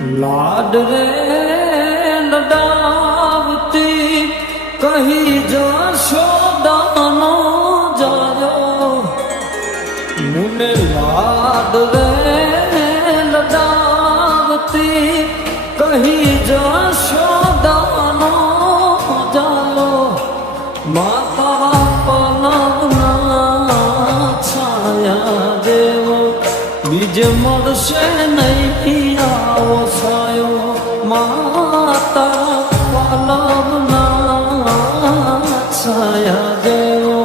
लाड रे लडावती कही जशोदानो जायो मुने लाड रे लडावती कही जशोदानो जायो माता पलवना छाया देवो बीज मरशे नहीं आओ सायो माता पलवना छाया देवो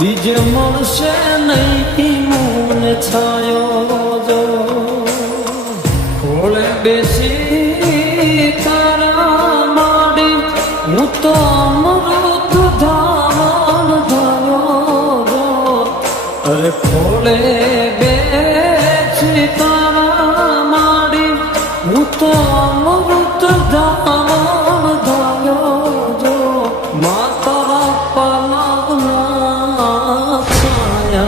बीज मरशे नहीं मून छायो जो खोले बेसी तारा माड़ी हूँ तो अमृत धावन धायो जो अरे खोले तारा माड़ी हूँ तो अमृत धावन धायो जो माता पलवना छाया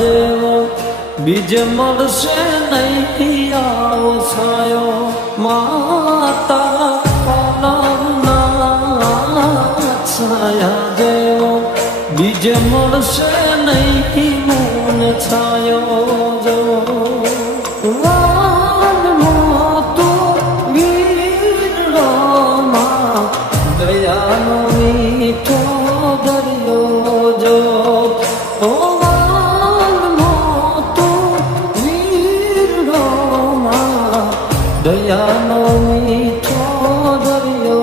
जेवो बीज मरशे नहीं आओ सायो माता पलवना छाया जेवो बीज मरशे नहीं मून छायो जो दयानो मीठो दरियो जो ओ मोतो वीरो मां दयानो मीठो दरियो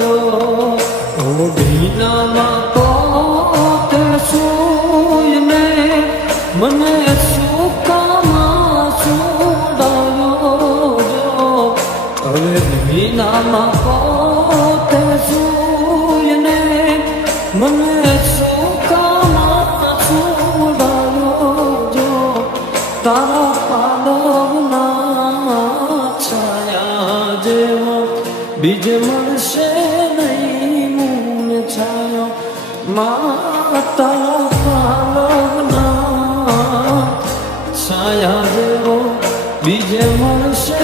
जो ओ बीना मां पोते सूयने मने सुकामा सुडायो जो अरे बीना मां पोते सूयने मने सुकामा सुडायो जो तारा पालवना छाया जेवो बीज मरशे नहीं मून छायो माता पालवना छाया जेवो बीज मरशे